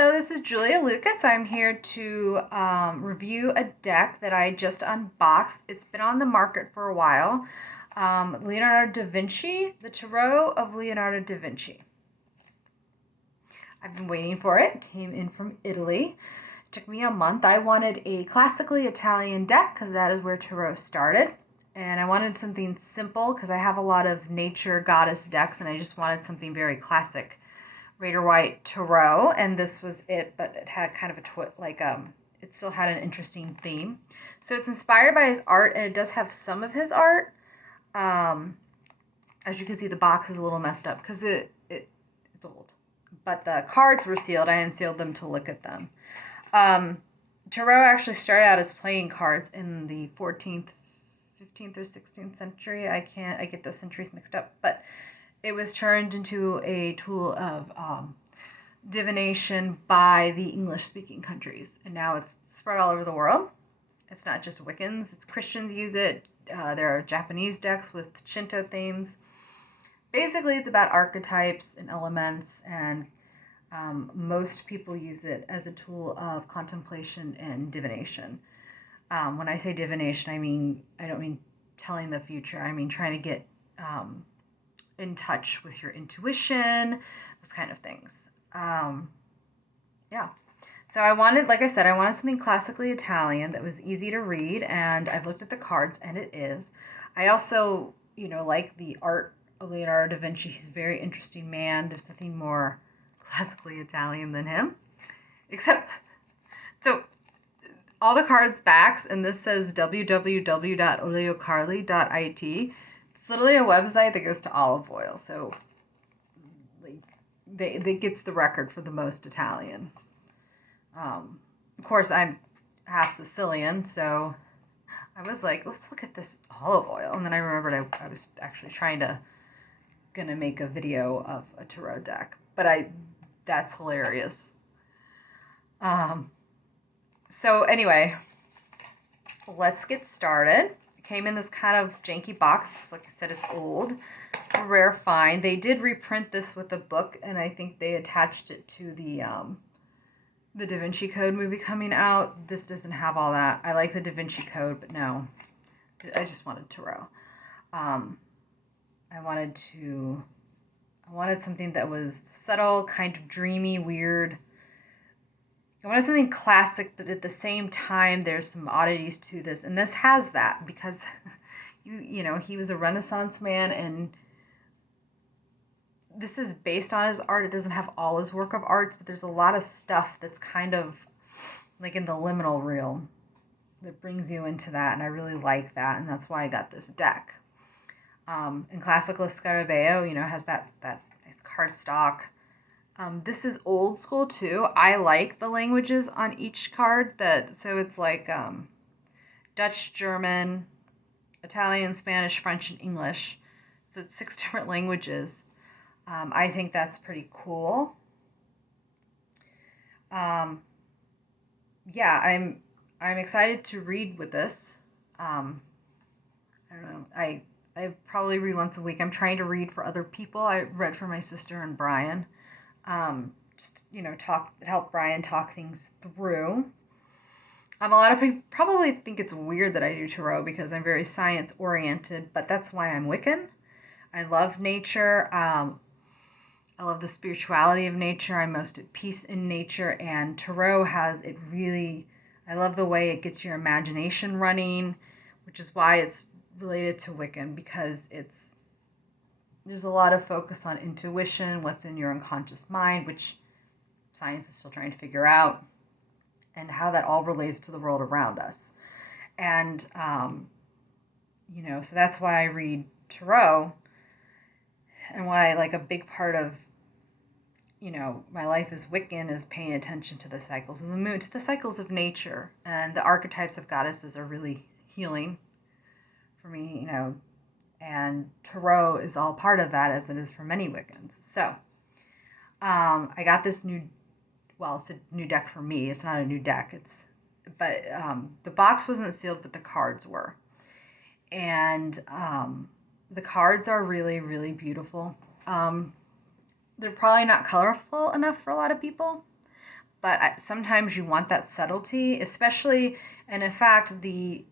Hello, this is Julia Lucas. I'm here to review a deck that I just unboxed. It's been on the market for a while. Leonardo da Vinci, the Tarot of Leonardo da Vinci. I've been waiting for it. It came in from Italy. It took me a month. I wanted a classically Italian deck because that is where Tarot started. And I wanted something simple because I have a lot of nature goddess decks and I just wanted something very classic. Raider White Tarot, and this was it, but it had kind of a it still had an interesting theme. So it's inspired by his art, and it does have some of his art. As you can see, the box is a little messed up because it's old. But the cards were sealed. I unsealed them to look at them. Tarot actually started out as playing cards in the 14th, 15th, or 16th century. I get those centuries mixed up, but it was turned into a tool of divination by the English-speaking countries, and now it's spread all over the world. It's not just Wiccans; it's Christians use it. There are Japanese decks with Shinto themes. Basically, it's about archetypes and elements, and most people use it as a tool of contemplation and divination. When I say divination, I don't mean telling the future. I mean trying to get in touch with your intuition, those kind of things. Yeah. So I wanted something classically Italian that was easy to read, and I've looked at the cards, and it is. I also, like the art of Leonardo da Vinci. He's a very interesting man. There's nothing more classically Italian than him. So all the cards backs, and this says www.oleocarli.it. It's literally a website that goes to olive oil, so they gets the record for the most Italian. Of course, I'm half Sicilian, so I was like, let's look at this olive oil. And then I remembered I was actually gonna make a video of a tarot deck, but that's hilarious. So anyway, let's get started. Came in this kind of janky box. Like I said, it's old. A rare find. They did reprint this with a book, and I think they attached it to the Da Vinci Code movie coming out. This doesn't have all that. I like the Da Vinci Code, but no. I just wanted Tarot. I wanted something that was subtle, kind of dreamy, weird. I wanted something classic, but at the same time, there's some oddities to this. And this has that because, he was a Renaissance man, and this is based on his art. It doesn't have all his work of arts, but there's a lot of stuff that's kind of like in the liminal realm that brings you into that. And I really like that. And that's why I got this deck. And Classical Scarabeo, has that nice cardstock. This is old school too. I like the languages on each card. So it's like Dutch, German, Italian, Spanish, French, and English. So it's 6 different languages. I think that's pretty cool. Yeah, I'm excited to read with this. I don't know. I probably read once a week. I'm trying to read for other people. I read for my sister and Brian. Help Brian talk things through. A lot of people probably think it's weird that I do tarot because I'm very science oriented, but that's why I'm Wiccan. I love nature. I love the spirituality of nature. I'm most at peace in nature, and tarot has it really. I love the way it gets your imagination running, which is why it's related to Wiccan, because there's a lot of focus on intuition, what's in your unconscious mind, which science is still trying to figure out, and how that all relates to the world around us. And, so that's why I read tarot, and why like a big part of, my life as Wiccan is paying attention to the cycles of the moon, to the cycles of nature, and the archetypes of goddesses are really healing for me, and tarot is all part of that, as it is for many Wiccans. So, I got this it's a new deck for me. It's not a new deck. But the box wasn't sealed, but the cards were. And the cards are really, really beautiful. They're probably not colorful enough for a lot of people, but sometimes you want that subtlety, especially, and in fact, the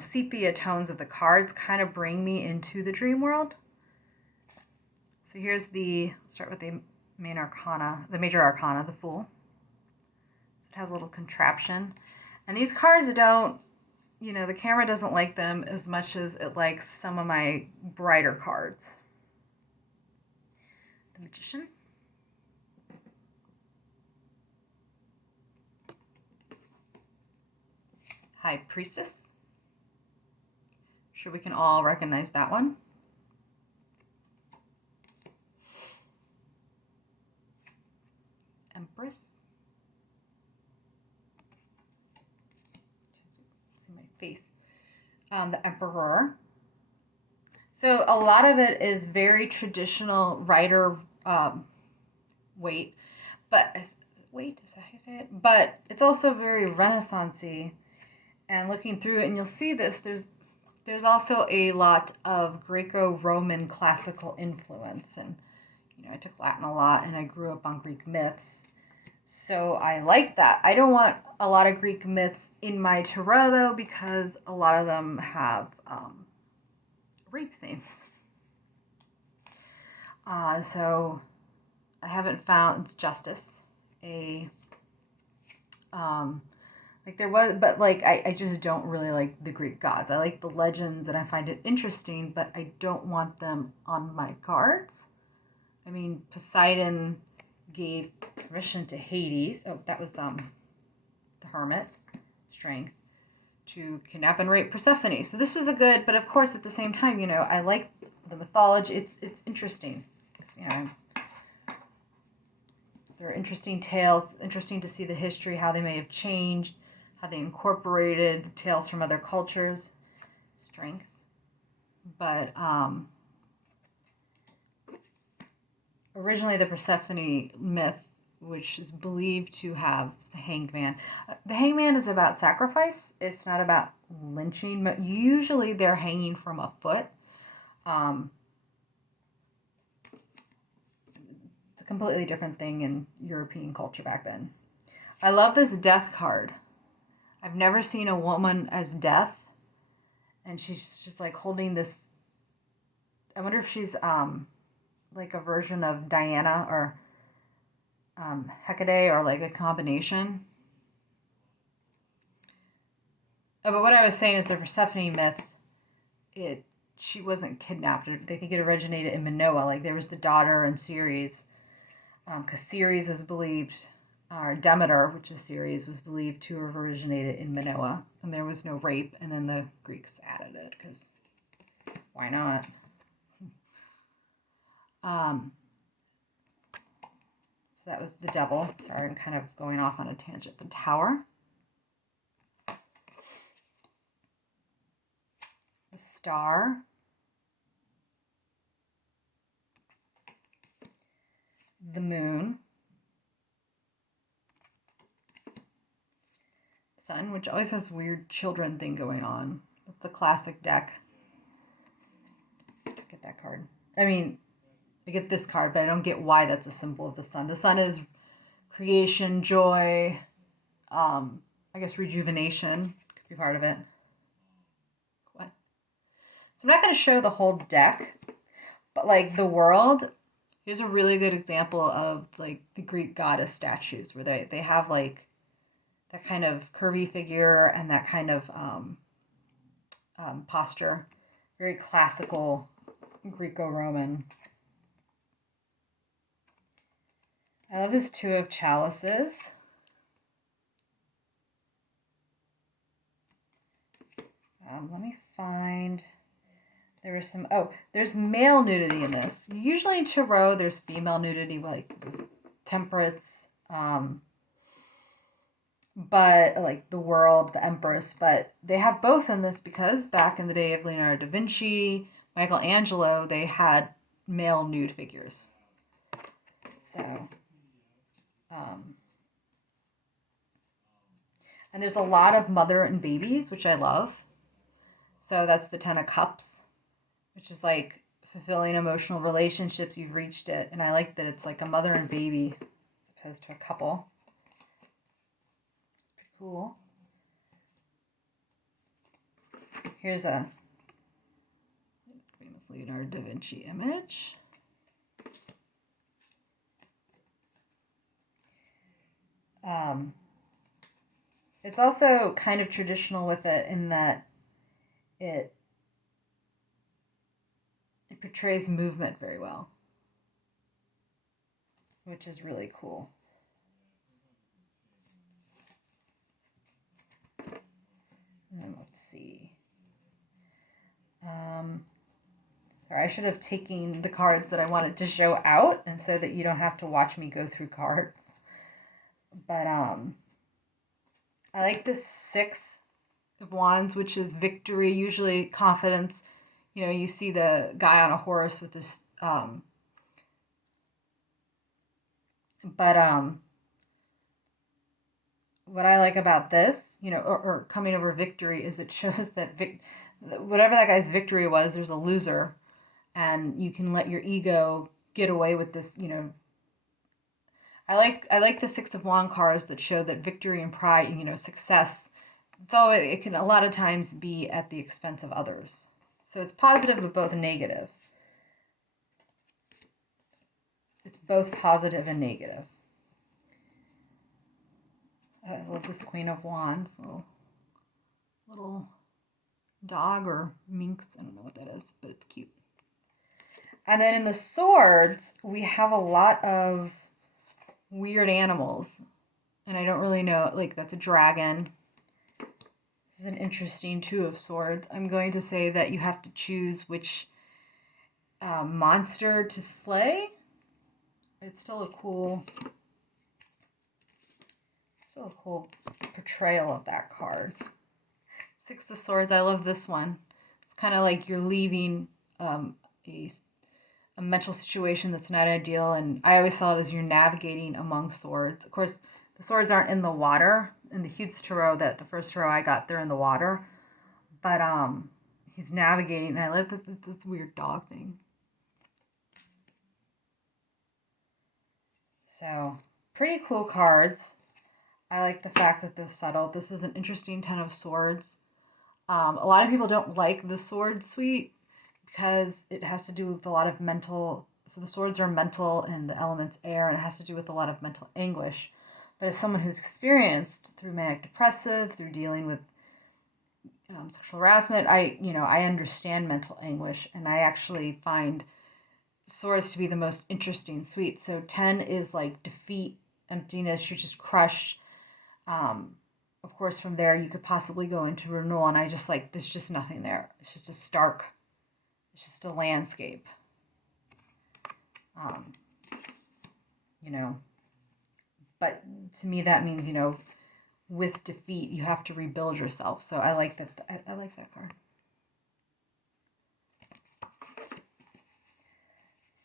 sepia tones of the cards kind of bring me into the dream world. So here's start with the main arcana, the major arcana, the Fool. So it has a little contraption. And these cards don't, the camera doesn't like them as much as it likes some of my brighter cards. The Magician. High Priestess. I'm sure we can all recognize that one. Empress. See my face. The Emperor. So a lot of it is very traditional Rider Waite, but wait, is that how you say it? But it's also very Renaissance-y. And looking through it, and you'll see this, there's also a lot of Greco-Roman classical influence. And, I took Latin a lot, and I grew up on Greek myths. So I like that. I don't want a lot of Greek myths in my tarot, though, because a lot of them have rape themes. So I haven't found Justice there was, but I just don't really like the Greek gods. I like the legends and I find it interesting, but I don't want them on my cards. I mean, Poseidon gave permission to Hades. Oh, that was the Hermit, Strength, to kidnap and rape Persephone. So this was a good, but of course at the same time, I like the mythology. It's interesting. There are interesting tales. Interesting to see the history, how they may have changed, how they incorporated tales from other cultures. Strength. But originally the Persephone myth, which is believed to have the Hanged Man. The Hanged Man is about sacrifice. It's not about lynching, but usually they're hanging from a foot. It's a completely different thing in European culture back then. I love this Death card. I've never seen a woman as Death, and she's just holding this. I wonder if she's like a version of Diana or Hecate, or a combination. Oh, but what I was saying is the Persephone myth, she wasn't kidnapped. They think it originated in Minoa. There was the daughter and Ceres, because Ceres is believed, or Demeter, which is Ceres, was believed to have originated in Minoa, and there was no rape, and then the Greeks added it, because why not? So that was the Devil. Sorry, I'm kind of going off on a tangent. The Tower. The Star. The Moon. Sun, which always has weird children thing going on. That's the classic deck. Get that card. I mean, I get this card, but I don't get why that's a symbol of the sun. The sun is creation, joy, I guess rejuvenation could be part of it. What? So I'm not going to show the whole deck, but the world, here's a really good example of the Greek goddess statues where they have that kind of curvy figure and that kind of posture. Very classical Greco-Roman. I love this Two of Chalices. Let me find. There was some. Oh, there's male nudity in this. Usually in tarot, there's female nudity, Temperance, but the World, the Empress. But they have both in this because back in the day of Leonardo da Vinci, Michelangelo, they had male nude figures. So. And there's a lot of mother and babies, which I love. So that's the Ten of Cups, which is fulfilling emotional relationships. You've reached it. And I like that it's a mother and baby. It's a opposed to a couple. Pretty cool. Here's a famous Leonardo da Vinci image. It's also kind of traditional with it in that it portrays movement very well, which is really cool. And let's see. Sorry, I should have taken the cards that I wanted to show out, and so that you don't have to watch me go through cards. But I like this 6 of Wands, which is victory, usually confidence. You know, you see the guy on a horse with this, what I like about this, you know, or coming over victory, is it shows that whatever that guy's victory was, there's a loser, and you can let your ego get away with this, you know. I like the 6 of Wands cards that show that victory and pride, you know, success. So it can a lot of times be at the expense of others. So it's positive but both negative. It's both positive and negative. I love this Queen of Wands, little dog or minx. I don't know what that is, but it's cute. And then in the swords, we have a lot of weird animals. And I don't really know, like that's a dragon. This is an interesting 2 of Swords. I'm going to say that you have to choose which monster to slay. It's still a cool portrayal of that card. 6 of Swords, I love this one. It's kind of like you're leaving a mental situation that's not ideal, and I always saw it as you're navigating among swords. Of course, the swords aren't in the water. In the Hugh's Tarot, that the first tarot I got, they're in the water. But he's navigating, and I like this weird dog thing. So, pretty cool cards. I like the fact that they're subtle. This is an interesting 10 of Swords. A lot of people don't like the sword suite because it has to do with a lot of mental. So the swords are mental and the element's air, and it has to do with a lot of mental anguish. But as someone who's experienced through manic depressive, through dealing with sexual harassment, I understand mental anguish, and I actually find swords to be the most interesting suite. So 10 is like defeat, emptiness, you're just crushed. Of course, from there you could possibly go into renewal, and I just like, there's just nothing there. It's just it's just a landscape. You know, but to me that means, you know, with defeat you have to rebuild yourself. So I like that. I like that card.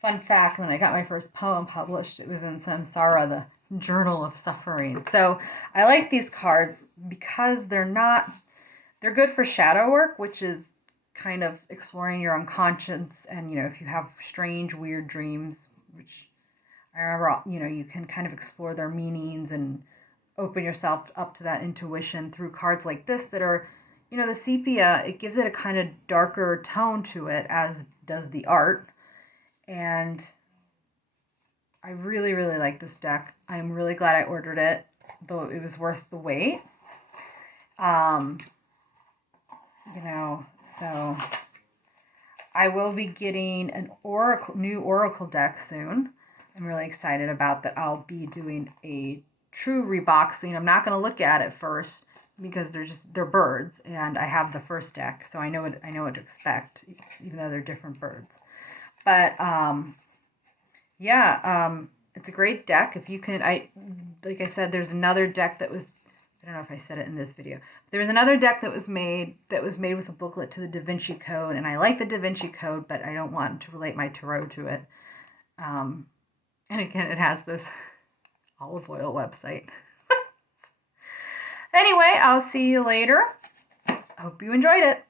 Fun fact, when I got my first poem published, it was in Samsara, the Journal of Suffering. So I like these cards because they're good for shadow work, which is kind of exploring your unconscious, and, you know, if you have strange, weird dreams, which I remember, you know, you can kind of explore their meanings and open yourself up to that intuition through cards like this that are, you know, the sepia, it gives it a kind of darker tone to it, as does the art. And I really, really like this deck. I'm really glad I ordered it, though it was worth the wait. You know, so I will be getting an new Oracle deck soon. I'm really excited about that. I'll be doing a true reboxing. I'm not going to look at it first because they're birds, and I have the first deck, so I know what to expect, even though they're different birds. But it's a great deck. If you can, like I said, there's another deck that was, I don't know if I said it in this video. There was another deck that was made with a booklet to the Da Vinci Code, and I like the Da Vinci Code, but I don't want to relate my tarot to it. And again, it has this olive oil website. Anyway, I'll see you later. I hope you enjoyed it.